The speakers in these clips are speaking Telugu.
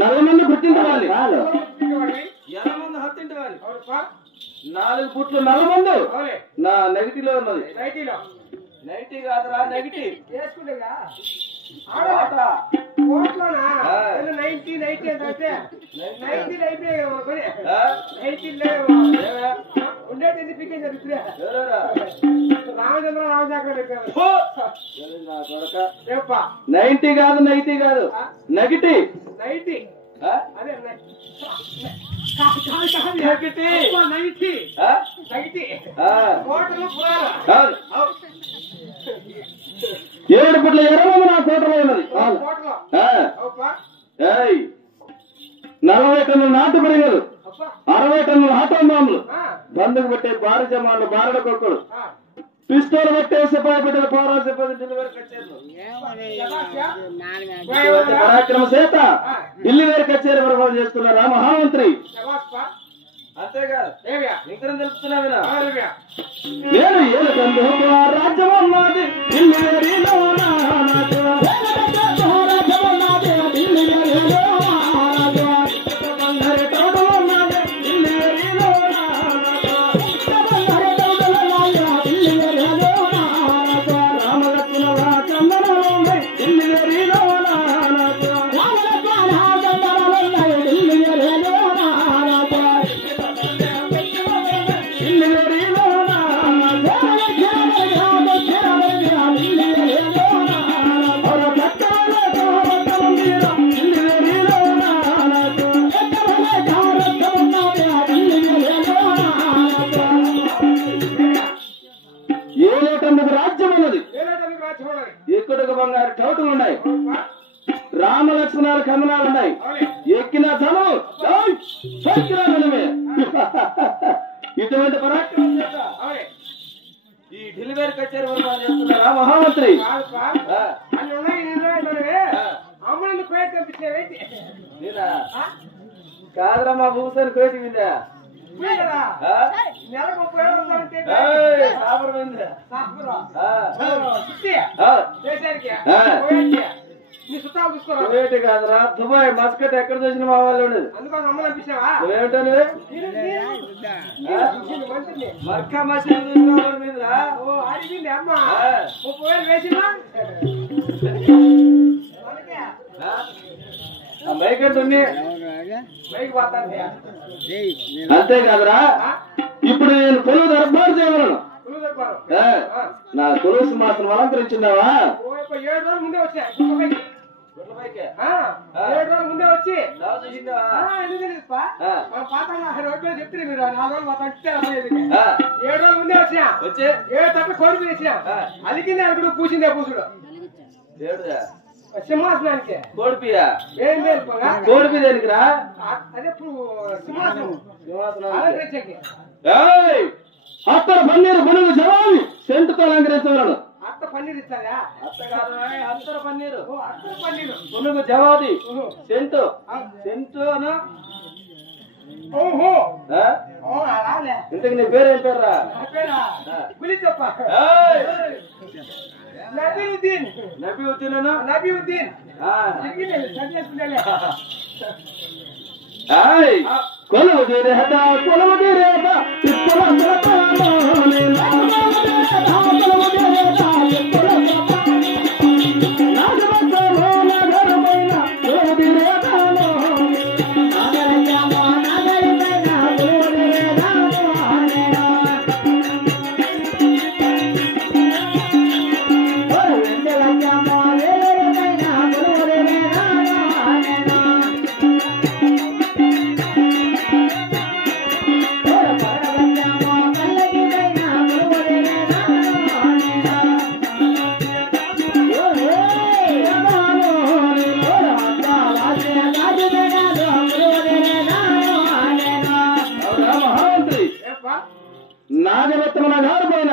నల్లమంది గుర్తించవాలి, నాలుగు పుట్లు నల్లమందు నా నెగిటివ్ ఉన్నది. నెగిటివ్ కాదురా, నెగిటివ్ నైన్టీ కాదు, నైటీ కాదు, నెగిటివ్. ఏడు పుట్ల 20 నా తోటలో ఉన్నది. 40 టన్నుల నాటు పరిగలు, 60 టన్నుల ఆటో బాంబులు, బందుకు పెట్టే బారు జమాలు, బారడ కొక్కలు, పిస్తోల్ పెట్టే సిపాయి బిడ్డల పోరా సిబ్బంది పరాక్రమ చేత ఢిల్లీ వేరు కచేరీ వరకు చేస్తున్నారా మహామంత్రి. అంతేకాదు ఇంకా తెలుపుతున్నా, నేను ఏలుకందు రాజ్యం అన్నది ఢిల్లీ వేరిలో ఎక్కుటకు బంగారు టౌటులు ఉన్నాయి, రామలక్ష్మణాలు కమలాలు ఉన్నాయి, ఎక్కిన ధను ఇటువంటి పరాక్రమం ఈ ఢిల్లీ కచేరీ వరకు చేస్తున్నారా మహామంత్రి. కాదురా మా భూసాన్ని కోటి విందా కాదురా దుబాయ్ మస్కట్ ఎక్కడ చూసిన మా వాళ్ళు ఉండేది. ఏమిటని మక్కా మసీదు అంతేకాదురా ఇప్పుడు నేను కొలువు దర్బారు చేయగలను. నా తులసి మాసం అలంకరించినావా? 7 రోజుల ముందే వచ్చా, 7 రోజుల ముందే వచ్చి చెప్తే మీరు 4 రోజులు 7 రోజుల ముందే వచ్చినా వచ్చి 7 తట్ల కోరిక వేసినా అలికింది అనుకుడు పూసిందే పూసుడు సింహాసనానికి కోడిపియా ఏం కోడిపి దేనికిరా? అదే సింహాసనం అత్తర పన్నీరు బునుగు జవాబి సెంటుతో అలంకరించగలను. అత్త పన్నీరు ఇస్తారా? అత్త కాదు, అత్తర పన్నీరు, బునుగు జవాబి సెంటు సెంటు అనా. ఇంతకు నీ పేరేం పేర్రా? నబీउद्दीन నబీउद्दीन అనా? నబీउद्दीन కొలువు తీరేట కొలువు తీరేట నాగరత్న నగారు పైన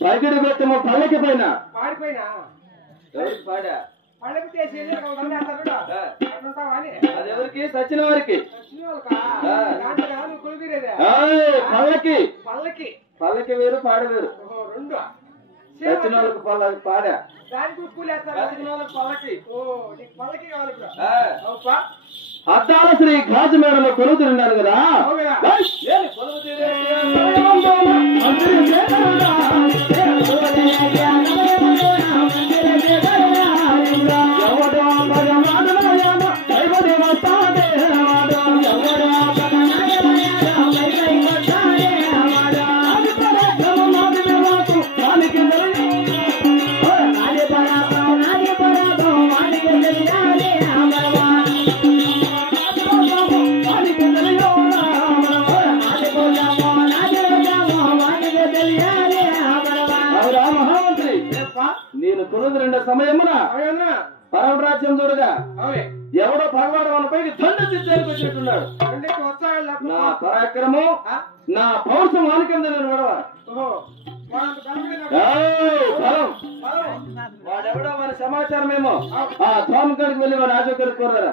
పైకిడి బెత్తము పల్లకి పైన పాడా అదెవరికి సచిన వారికి పల్లకి పల్లకి వేరు పాడ వేరు సచిన వాళ్ళకి పాడా అద్దాల శ్రీ గాజు మేడలో కొలువు తిన్నాను కదా నేను కొలువు రెండో సమయమున పరమరాజ్యం చూడగా ఎవడో భగవాడు వాళ్ళపై దండ చిత్తానికి వచ్చినట్టున్నాడు. నా పరాక్రమం నా పౌరుషం వానికింద నేను వడవా వాడెవడో వారి సమాచారం ఏమో ఆ స్వామి కాడికి వెళ్ళి వాడు ఆశ కలుసుకోరా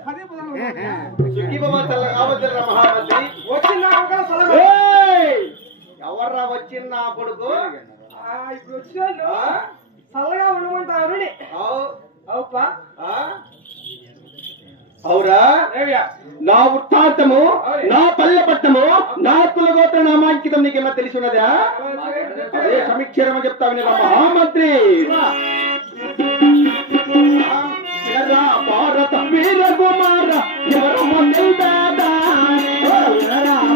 మహామంత్రి ఎవర్రా వచ్చిన నా కొడుకు ఇప్పుడు వచ్చిన చల్లగా ఉండమంటారు అవురా నా వృత్తాంతము నా పల్లె పట్టము నా కులగోత్ర నామాంకితం నీకేమో తెలిసి ఉన్నదా అదే సమీక్షరమని చెప్తావు నేను మహామంత్రి భారత వీర కుమార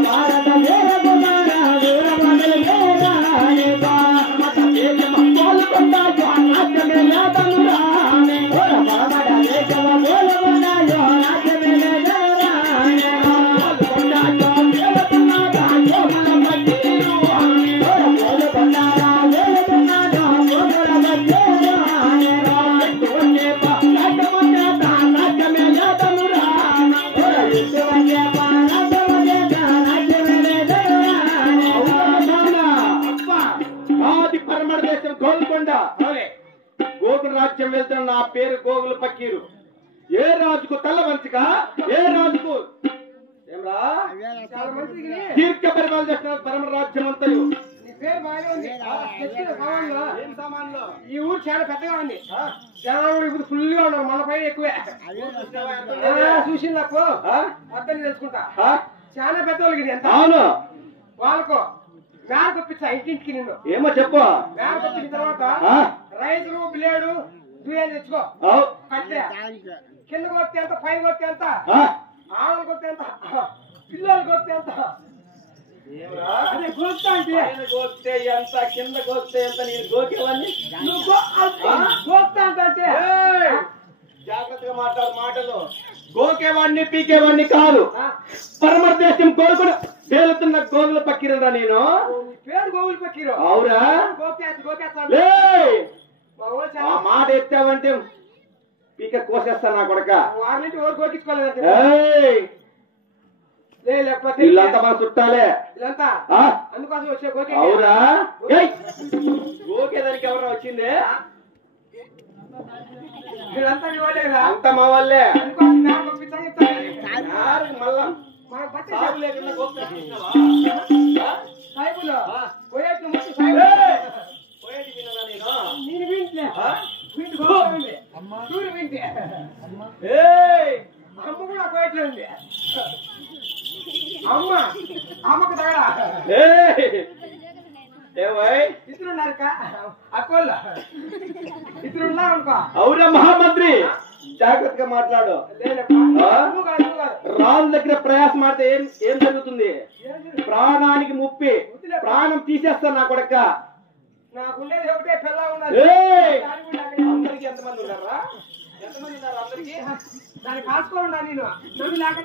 భారత వీర కుమార గోకుల రాజ్యం వెళ్తున్న నా పేరు గోగుల పక్కీరు ఏ రాజుకు తల్ల వంచక ఏ రాజుకు దీర్ఘ పరిపాలన చేస్తున్న పరమ రాజ్యం అంతయు ఈ ఊరు చాలా పెద్దగా ఉంది జనాలు ఇప్పుడు ఫుల్ గా ఉన్నారు మన పైన ఎక్కువే చూసి నాకు అర్థం తెలుసుకుంటా చాలా పెద్ద వాళ్ళకి ఎంత అవును వాళ్ళకు మేర కొప్పించా ఇంటింటికి నిన్ను ఏమో చెప్పు మేర కొప్పించిన తర్వాత రైతులు బిలేడు దుయ్యాలు తెచ్చుకో కట్టే కింద కొత్తే ఎంత పైన కొత్తే ఎంత ఆవులు కొత్తే ఎంత పిల్లలు కొత్తే ఎంత అదే గోస్తా అంటే గోస్తే ఎంత కింద గోస్తే ఎంత నేను గోకేవాన్ని గోస్తా అంటే జాగ్రత్తగా మాట్లాడు మాటలు గోకేవాడిని పీకేవాడిని కాదు పరమదేశం కోరుకుని తేలుతున్న గోగుల పక్కిరరా నేను పేరు గోగుల పక్కిరు అవురా గోకేస్తా ఆ మాట ఎత్తావంటే పీక కోసేస్తా నా కొడక వారిని ఓరు గోకించుకోలేదు వీళ్ళంతా మన చుట్టాలే వీళ్ళంతా అందుకోసం వచ్చే గోకే అవురా గోకేదానికి ఎవరో వచ్చింది వీళ్ళంతా మీ వాళ్ళే కదా అంత మా వాళ్ళే అందుకోసం నాకు పంపించని మళ్ళా సాయిబులో పోయేట్లు ముందు నేను వింటే చూడు వింటే అమ్మ కూడా పోయేట్లు ఉంది అమ్మకు తగడా ఇద్దరున్నారు అక్కోళ్ళ ఇద్దరున్నా అనుకో అవునా మహామంత్రి జాగ్రత్తగా మాట్లాడు రాజు దగ్గర ప్రయాసం ఆడితే ఏం జరుగుతుంది ప్రాణానికి ముప్పి ప్రాణం తీసేస్తా నా కొడక నాకుండేది ఒకటే పిల్ల ఉన్నది అందరికి ఎంతమంది ఉన్నారా ఎంతమంది ఉన్నారు అందరికి దాన్ని కాసుకోండి నేను నన్ను లేక